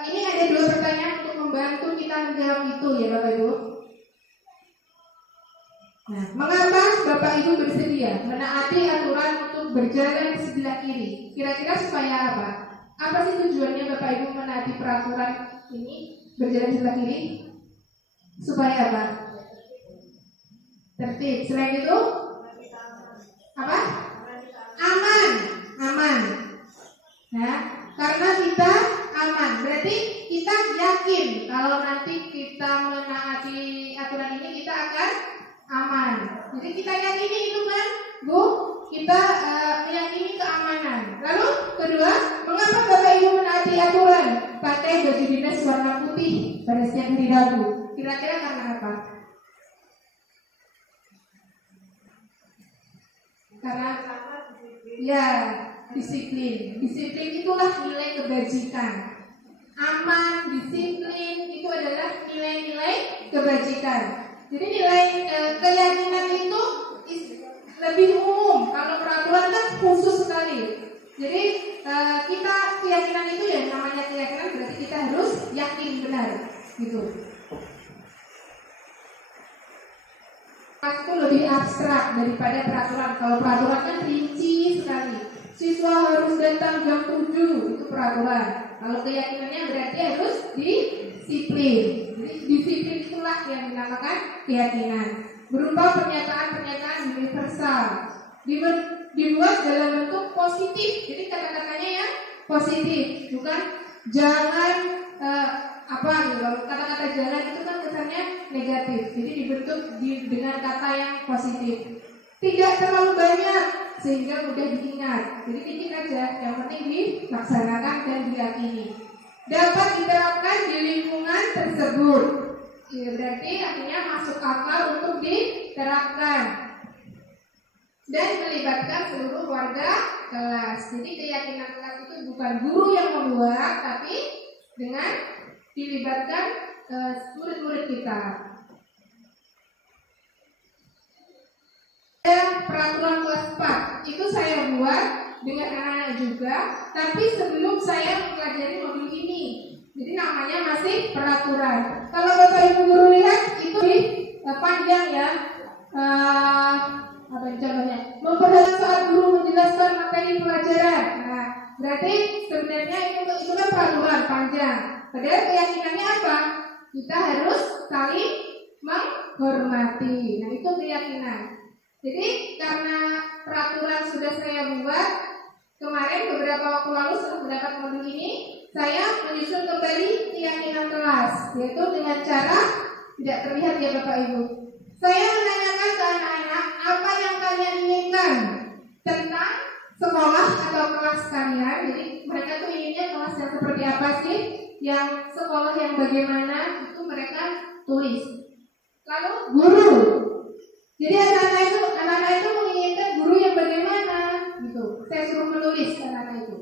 ini ada 2 pertanyaan untuk membantu kita menjawab itu ya Bapak Ibu. Nah, mengapa Bapak Ibu bersedia menaati aturan untuk berjalan di sebelah kiri? Kira-kira supaya apa? Apa sih tujuannya Bapak Ibu menaati peraturan ini berjalan di sebelah kiri? Supaya apa? Tertib. Selain itu apa? Aman. Nah, karena kita aman, berarti kita yakin kalau nanti kita menaati aturan ini kita akan aman. Jadi kita yakini itu kan, Bu, kita meyakini keamanan. Lalu kedua, mengapa Bapak Ibu menaati aturan pakai baju dinas warna putih pada setiap hari Rabu? Kira-kira karena apa? Karena ya disiplin. Disiplin itulah nilai kebajikan. Aman, disiplin itu adalah nilai-nilai kebajikan. Jadi nilai keyakinan itu lebih umum. Kalau peraturan kan khusus sekali. Jadi kita keyakinan itu ya namanya keyakinan berarti kita harus yakin benar gitu. Itu lebih abstrak daripada peraturan. Kalau peraturan kan rinci sekali. Siswa harus datang jam 7 itu peraturan. Kalau keyakinannya berarti harus disiplin. Jadi disiplin itulah yang dinamakan keyakinan. Berupa pernyataan-pernyataan universal. Dibuat dalam bentuk positif. Jadi kata-katanya ya positif, bukan jangan gitu. Kata-kata jangan itu kan kesannya negatif. Jadi dibentuk dengan kata yang positif. Tidak terlalu banyak sehingga mudah diingat. Jadi dikit aja, yang penting dilaksanakan dan diyakini. Dapat diterapkan di lingkungan tersebut. Ya, berarti artinya masuk akal untuk diterapkan dan melibatkan seluruh warga kelas. Jadi keyakinan kelas itu bukan guru yang membuat, tapi dengan dilibatkan murid-murid kita. Peraturan kelas 4 itu saya buat dengan anak-anak juga, tapi sebelum saya mempelajari modul ini. Jadi namanya masih peraturan. kalau Bapak Ibu guru lihat itu panjang ya. Apa contohnya? Memperhatikan saat guru menjelaskan materi pelajaran. Nah, berarti sebenarnya itu kan peraturan panjang. Padahal keyakinannya apa? Kita harus saling menghormati. Nah, itu keyakinan. Jadi karena peraturan sudah saya buat kemarin beberapa waktu lalu setelah mendapat modul ini, saya menyusun kembali keyakinan kelas, yaitu dengan cara tidak terlihat ya Bapak Ibu. Saya menanyakan ke anak-anak apa yang kalian inginkan tentang sekolah atau kelas kalian. Jadi mereka tuh inginnya kelas yang seperti apa sih, yang sekolah yang bagaimana, itu mereka tulis. Lalu guru. Jadi anak-anak itu menginginkan guru yang bagaimana, gitu. Saya suruh menulis ke anak-anak itu.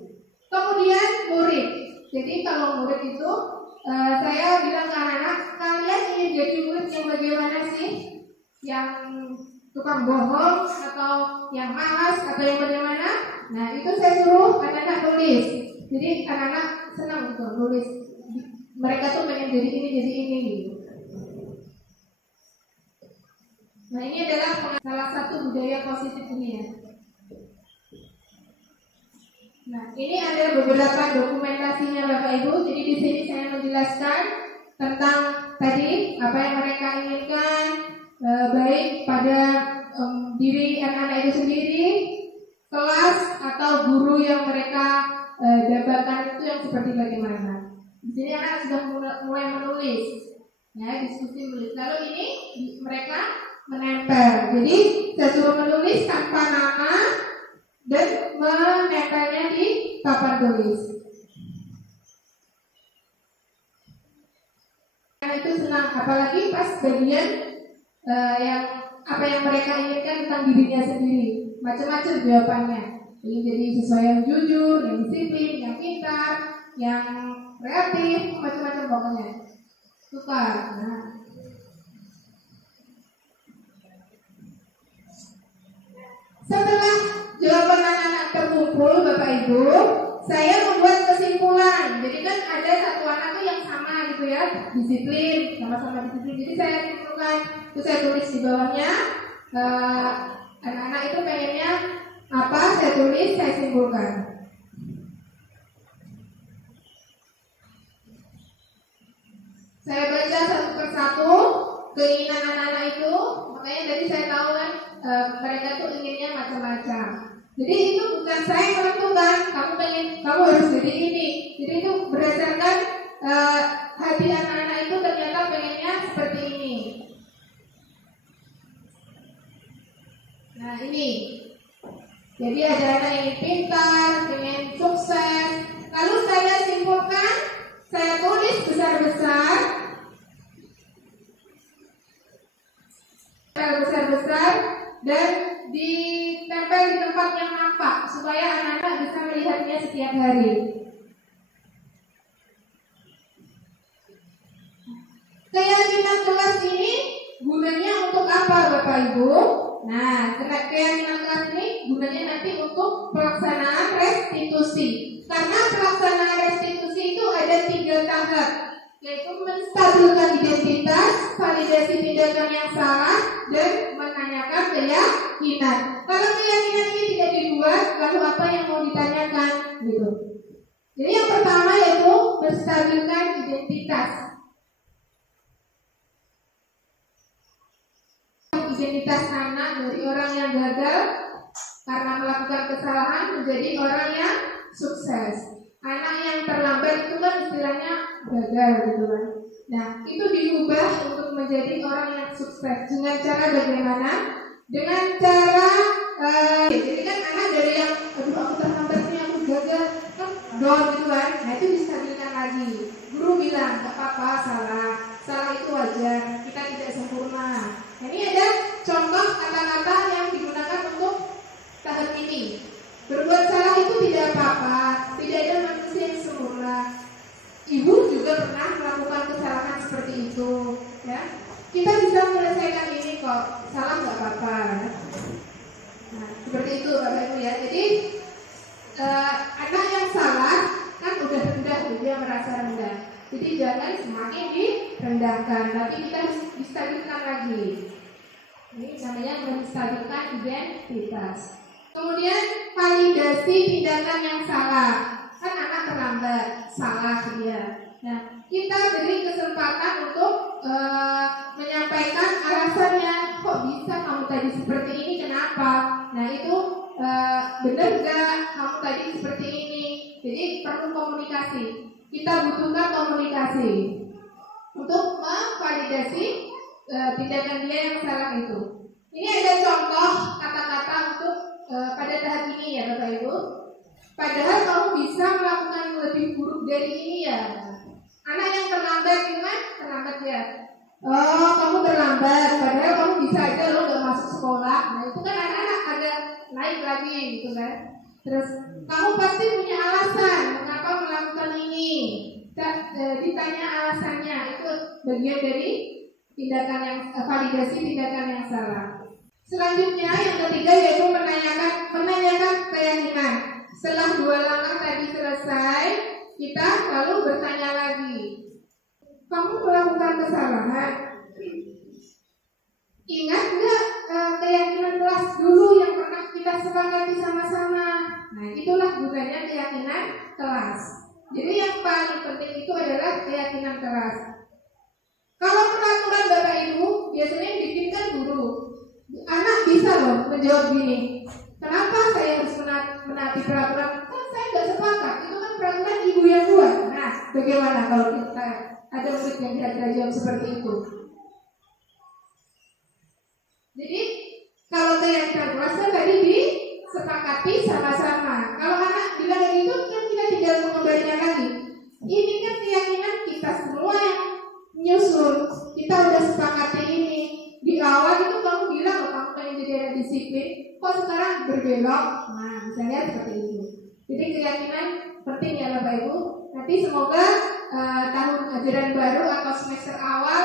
Kemudian murid. Jadi kalau murid itu saya bilang ke anak-anak, kalian ingin jadi murid yang bagaimana sih? Yang tukang bohong atau yang malas atau yang bagaimana? Nah itu saya suruh anak-anak tulis. Jadi anak-anak senang gitu nulis. Mereka tuh pengen jadi ini gitu. Nah ini adalah salah satu budaya positif ini ya. Nah ini ada beberapa dokumentasinya Bapak Ibu. Jadi di sini saya menjelaskan tentang tadi apa yang mereka inginkan, baik pada diri anak-anak itu sendiri, kelas atau guru yang mereka dapatkan itu yang seperti bagaimana. Di sini anak sudah mulai menulis, ya diskusi menulis. Lalu ini mereka menempel. Jadi saya suruh menulis tanpa nama dan menempelnya di papan tulis. Nah, itu senang, apalagi pas bagian yang apa yang mereka inginkan tentang dirinya sendiri. Macam-macam jawabannya. Jadi sesuai yang jujur, yang disiplin, yang pintar, yang kreatif, macam-macam pokoknya. Suka. Nah. Setelah jawaban anak-anak terkumpul Bapak Ibu, saya membuat kesimpulan. Jadi kan ada satu anak tuh yang sama gitu ya, disiplin, sama-sama disiplin. Jadi saya simpulkan, itu saya tulis di bawahnya. Anak-anak itu pengennya apa, saya tulis, saya simpulkan. Saya baca satu persatu keinginan anak-anak itu, makanya tadi saya tahu kan mereka tuh inginnya macam-macam. Jadi itu bukan saya yang menentukan, kamu harus jadi ini. Jadi itu berdasarkan hati anak-anak itu ternyata pengennya seperti ini. Nah ini, jadi ada anak yang pintar, pengen sukses. Lalu saya simpulkan, saya tulis besar-besar, dan ditempel di tempat yang nampak supaya anak-anak bisa melihatnya setiap hari. Keyakinan kelas ini gunanya untuk apa Bapak Ibu? Nah, keyakinan kelas ini gunanya nanti untuk pelaksanaan restitusi. Karena pelaksanaan restitusi itu ada 3 tahap, yaitu menstabilkan identitas, validasi tindakan yang salah, dan menanyakan keyakinan. Kalau keyakinan ini tidak dibuat, lalu apa yang mau ditanyakan gitu. Jadi yang pertama yaitu menstabilkan identitas. Identitas anak dari orang yang gagal karena melakukan kesalahan menjadi orang yang sukses. Anak yang terlambat itu kan istilahnya gagal gitu kan. Nah itu diubah untuk menjadi orang yang sukses dengan cara bagaimana? Dengan cara jadi kan anak dari yang aduh aku terlambat nih, aku gagal kan down gitu kan. Nah itu distabilkan lagi. Guru bilang gak apa-apa, salah itu wajar, kita tidak sempurna. Nah, ini ada contoh kata-kata yang digunakan untuk tahap ini. Berbuat salah itu tidak apa-apa, tidak ada manusia yang sempurna. Ibu juga pernah melakukan kesalahan seperti itu, ya. Kita bisa menyelesaikan ini kok, salah nggak apa-apa. Nah, seperti itu Bapak Ibu ya. Jadi anak yang salah kan udah rendah, dia merasa rendah. Jadi jangan semakin rendahkan, tapi kita harus distabilkan lagi. Ini namanya menstabilkan identitas. Kemudian validasi tindakan yang salah. Kan anak terlambat, salah dia. Nah, kita beri kesempatan untuk menyampaikan alasannya. Kok bisa kamu tadi seperti ini? Kenapa? Nah, itu benar nggak kamu tadi seperti ini? Jadi perlu komunikasi. Kita butuhkan komunikasi untuk memvalidasi tindakan dia yang salah itu. Ini ada contoh kata-kata untuk pada tahap ini ya Bapak Ibu. Padahal kamu bisa melakukan lebih buruk dari ini ya. Anak yang terlambat itu kan terlambat ya. Oh, kamu terlambat, padahal kamu bisa aja lo gak masuk sekolah. Nah itu kan anak-anak ada naik lagi gitu kan. Terus kamu pasti punya alasan mengapa melakukan ini. Ditanya alasannya, itu bagian dari tindakan yang validasi tindakan yang salah. Selanjutnya yang ketiga yaitu menanyakan keyakinan. Setelah 2 langkah tadi selesai, kita lalu bertanya lagi. Kamu melakukan kesalahan? Ingat nggak keyakinan kelas dulu yang pernah kita sepakati sama-sama? Nah, itulah gunanya keyakinan kelas. Jadi yang paling penting itu adalah keyakinan kelas. Kalau peraturan Bapak Ibu biasanya yang bikin kan guru. Anak bisa loh menjawab gini, kenapa saya harus menaati peraturan? Kan saya nggak sepakat, itu kan peraturan ibu yang buat. Nah, bagaimana kalau kita ada murid yang kira-kira jawab seperti itu? Jadi kalau keyakinan kelas kan tadi disepakati sama-sama. Kalau anak bilang yang itu kan kita tinggal mengembalikan lagi. Ini kan keyakinan kita semua yang nyusun. Kita udah sepakati ini. Di awal itu kamu bilang loh kamu pengen jadi anak disiplin, kok sekarang berbelok? Nah, misalnya seperti itu. Jadi keyakinan penting ya Bapak Ibu. Nanti semoga tahun ajaran baru atau semester awal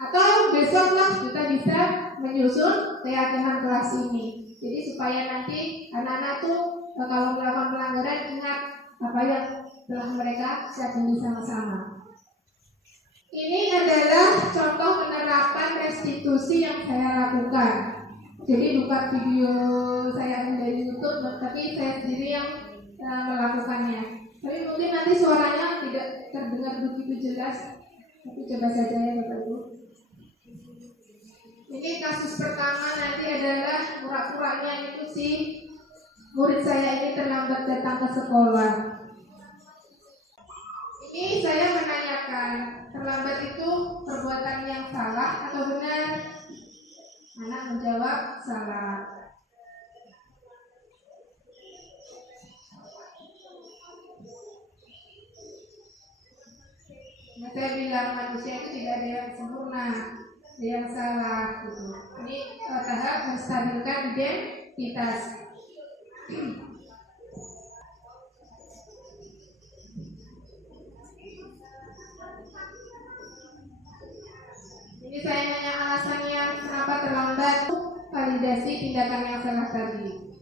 atau besoklah kita bisa menyusun keyakinan kelas ini. Jadi supaya nanti anak-anak tuh kalau melakukan pelanggaran ingat apa yang telah mereka siapkan sama-sama. Ini adalah contoh penerapan restitusi yang saya lakukan. Jadi bukan video saya dari YouTube, tapi saya sendiri yang melakukannya. Tapi mungkin nanti suaranya tidak terdengar begitu jelas. Tapi coba saja ya Bapak Ibu. Ini kasus pertama nanti adalah pura-puranya itu si murid saya ini terlambat datang ke sekolah. Ini saya menanyakan, terlambat itu perbuatan yang salah atau benar? Anak menjawab salah. Nah, saya bilang manusia itu tidak ada yang sempurna, ada yang salah. Gitu. Ini tahap menstabilkan identitas. Ini saya nanya alasannya kenapa terlambat, validasi tindakan yang salah tadi.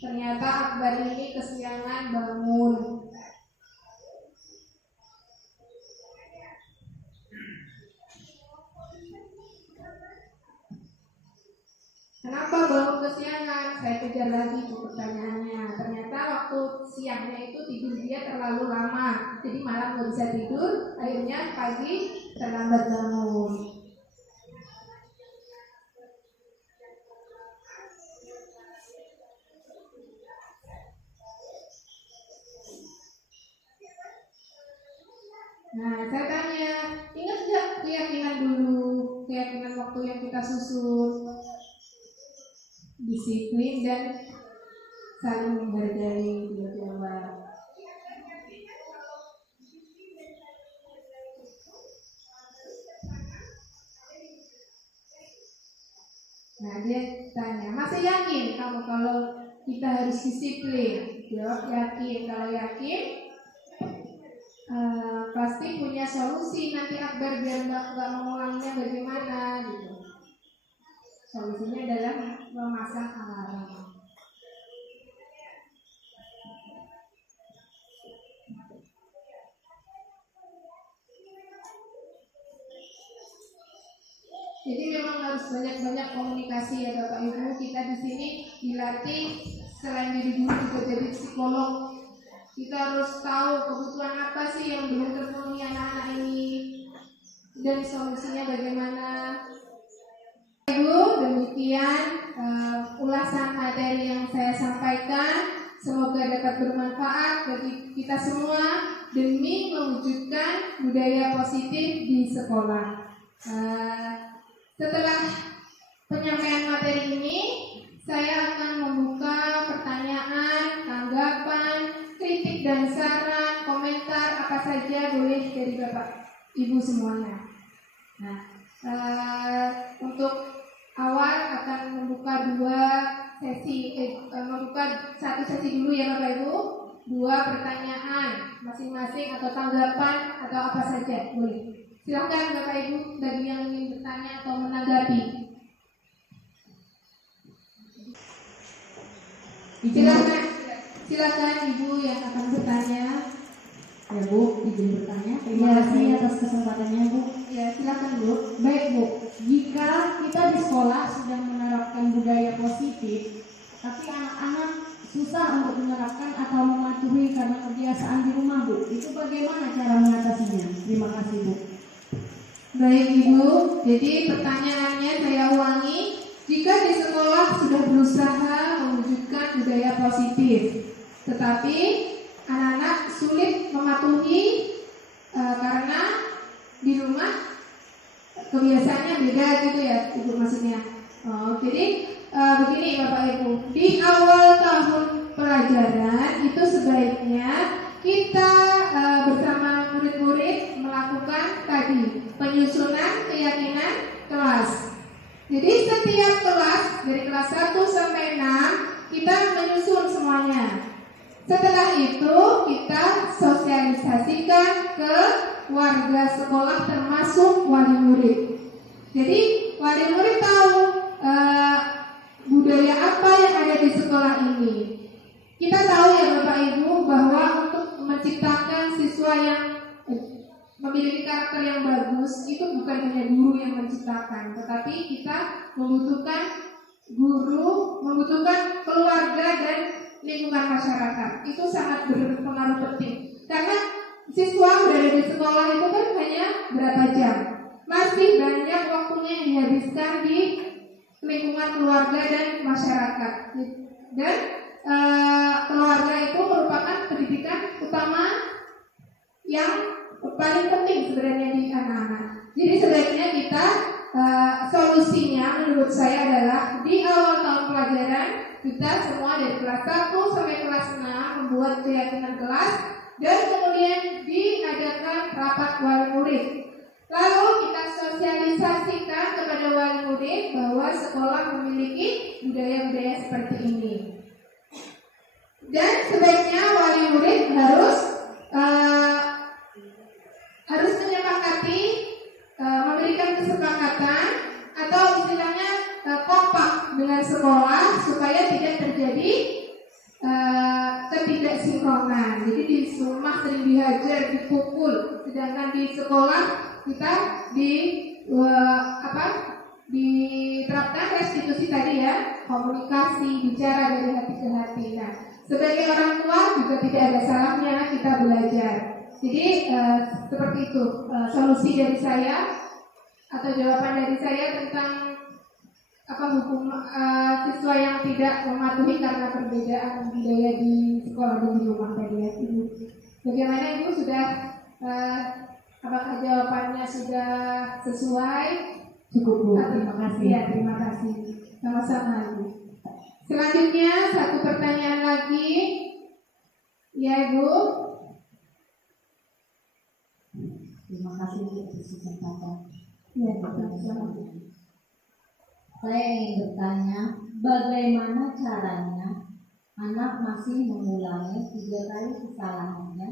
Ternyata Akbar ini kesiangan bangun. Kenapa bangun kesiangan? Saya kejar lagi pertanyaannya. Ternyata waktu siangnya itu tidur dia terlalu lama, jadi malam nggak bisa tidur. Akhirnya pagi terlambat bangun. Nah, saya tanya, ingat nggak keyakinan dulu, keyakinan waktu yang kita susun? Disiplin dan saling menghargai, dia jawab. Nah, dia tanya, masih yakin kamu kalau kita harus disiplin? Jawab yakin. Kalau yakin, pasti punya solusi nanti Akbar biar nggak mengulanginya bagaimana gitu. Solusinya adalah memasang alarm. Jadi memang harus banyak-banyak komunikasi ya Bapak Ibu. Kita di sini dilatih selain jadi guru juga jadi psikolog. Kita harus tahu kebutuhan apa sih yang belum terpenuhi anak-anak ini dan solusinya bagaimana. Ibu, demikian ulasan materi yang saya sampaikan. Semoga dapat bermanfaat bagi kita semua demi mewujudkan budaya positif di sekolah. Setelah penyampaian materi ini, saya akan membuka pertanyaan, tanggapan, kritik dan saran, komentar apa saja boleh dari Bapak Ibu semuanya. Nah, untuk awal akan membuka satu sesi dulu ya Bapak Ibu, 2 pertanyaan masing-masing atau tanggapan atau apa saja boleh. Silakan Bapak Ibu bagi yang ingin bertanya atau menanggapi. Silakan Ibu yang akan bertanya. Ya Bu, izin bertanya. Terima kasih atas kesempatannya Bu. Ya silakan Bu. Baik Bu, jika kita di sekolah sudah menerapkan budaya positif, tapi anak-anak susah untuk menerapkan atau mematuhi karena kebiasaan di rumah Bu, itu bagaimana cara mengatasinya? Terima kasih Bu. Baik Ibu, jadi pertanyaannya saya ulangi. Jika di sekolah sudah berusaha mewujudkan budaya positif, tetapi anak-anak sulit mematuhi karena di rumah kebiasaannya beda gitu ya Ibu maksudnya. Jadi begini Bapak Ibu, di awal tahun pelajaran itu sebaiknya kita bersama murid-murid melakukan tadi penyusunan keyakinan kelas. Jadi setiap kelas dari kelas 1 sampai 6 kita menyusun semuanya. Setelah itu kita sosialisasikan ke warga sekolah termasuk wali murid. Jadi wali murid tahu budaya apa yang ada di sekolah ini. Kita tahu ya Bapak Ibu bahwa untuk menciptakan siswa yang memiliki karakter yang bagus itu bukan hanya guru yang menciptakan, tetapi kita membutuhkan guru, membutuhkan keluarga dan lingkungan masyarakat. Itu sangat berpengaruh penting karena siswa berada di sekolah itu kan hanya berapa jam, masih banyak waktunya yang dihabiskan di lingkungan keluarga dan masyarakat. Dan keluarga itu merupakan pendidikan utama yang paling penting sebenarnya di anak-anak. Jadi sebaiknya kita solusinya menurut saya adalah di awal tahun pelajaran kita semua dari kelas 1 sampai kelas 6 membuat keyakinan kelas dan kemudian diadakan rapat wali murid. Lalu kita sosialisasikan kepada wali murid bahwa sekolah memiliki budaya-budaya seperti ini. Dan sebaiknya wali murid harus menyepakati, memberikan kesepakatan atau istilahnya kompak dengan sekolah supaya tidak terjadi ketidaksinkronan. Jadi di rumah sering dihajar, dipukul, sedangkan di sekolah kita diterapkan restitusi tadi ya, komunikasi, bicara dari hati ke hati. Nah, sebagai orang tua juga tidak ada salahnya kita belajar. Jadi seperti itu solusi dari saya atau jawaban dari saya tentang hukum siswa yang tidak mematuhi karena perbedaan budaya di sekolah dan di rumah tadi ya Ibu. Bagaimana Ibu sudah apakah jawabannya sudah sesuai? Cukup Bu, terima kasih. Ya, terima kasih. Sama-sama Ibu. Selanjutnya satu pertanyaan lagi. Ya Ibu. Terima kasih Bu atas kesempatan. Ya, sama-sama. Saya ingin bertanya, bagaimana caranya anak masih mengulangi 3 kali kesalahannya,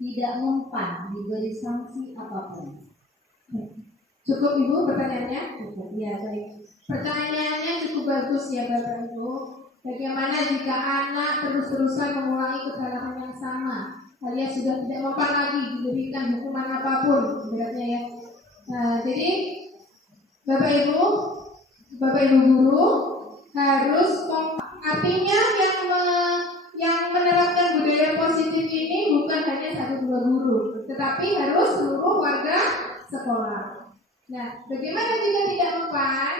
tidak mempan diberi sanksi apapun? Cukup Ibu pertanyaannya? Cukup. Ya, baik. Pertanyaannya cukup bagus ya Bapak Ibu. Bagaimana jika anak terus-terusan mengulangi kesalahan yang sama, alias sudah tidak mempan lagi diberikan hukuman apapun, beratnya ya. Jadi Bapak Ibu guru harus artinya yang menerapkan budaya positif ini bukan hanya 1-2 guru, tetapi harus seluruh warga sekolah. Nah, bagaimana jika tidak mempan?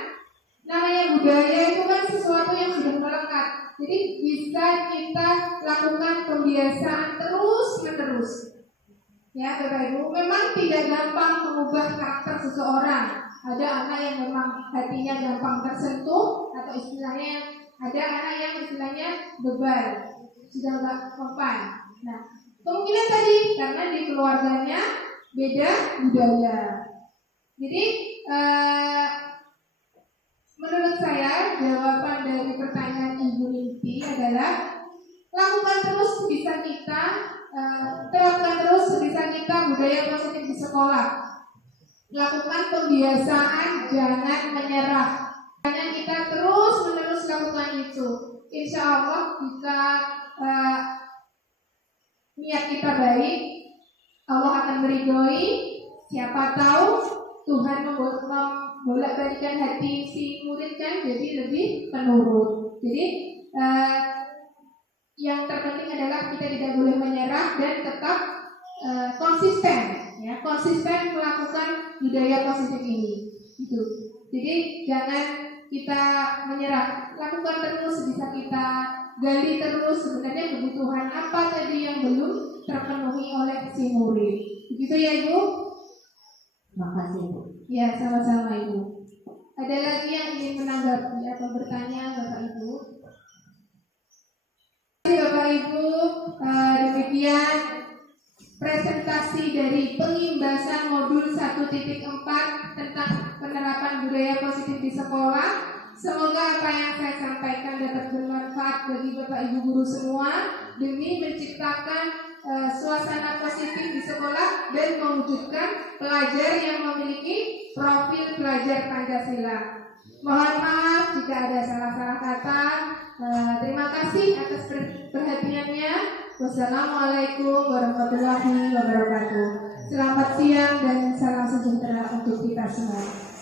Namanya budaya itu kan sesuatu yang sudah melekat. Jadi bisa kita lakukan pembiasaan terus-menerus. Ya, Bapak Ibu, memang tidak gampang mengubah karakter seseorang. Ada anak yang memang hatinya gampang tersentuh, atau istilahnya ada anak yang istilahnya bebal, sudah nggak mempan. Nah, kemungkinan tadi karena di keluarganya beda budaya. Jadi menurut saya jawaban dari pertanyaan Ibu Ninti adalah lakukan terus sebisa kita, terapkan terus sebisa kita budaya positif di sekolah. Lakukan pembiasaan, jangan menyerah. Hanya kita terus menerus lakukan itu. Insya Allah jika niat kita baik, Allah akan meridhoi. Siapa tahu Tuhan membolak-balikan hati si murid kan jadi lebih penurut. Jadi yang terpenting adalah kita tidak boleh menyerah dan tetap konsisten, ya, konsisten melakukan budaya positif ini. Gitu. Jadi jangan kita menyerah, lakukan terus sebisa kita, gali terus sebenarnya kebutuhan apa tadi yang belum terpenuhi oleh si murid. Begitu ya Ibu? Makasih Bu. Ya, sama-sama Ibu. Ada lagi yang ingin menanggapi atau bertanya Bapak Ibu? Bapak Ibu, demikian presentasi dari pengimbasan modul 1.4 tentang penerapan budaya positif di sekolah. Semoga apa yang saya sampaikan dapat bermanfaat bagi Bapak Ibu guru semua demi menciptakan suasana positif di sekolah dan mewujudkan pelajar yang memiliki profil pelajar Pancasila. Mohon maaf jika ada salah-salah kata. Terima kasih atas perhatiannya. Wassalamualaikum warahmatullahi wabarakatuh. Selamat siang dan salam sejahtera untuk kita semua.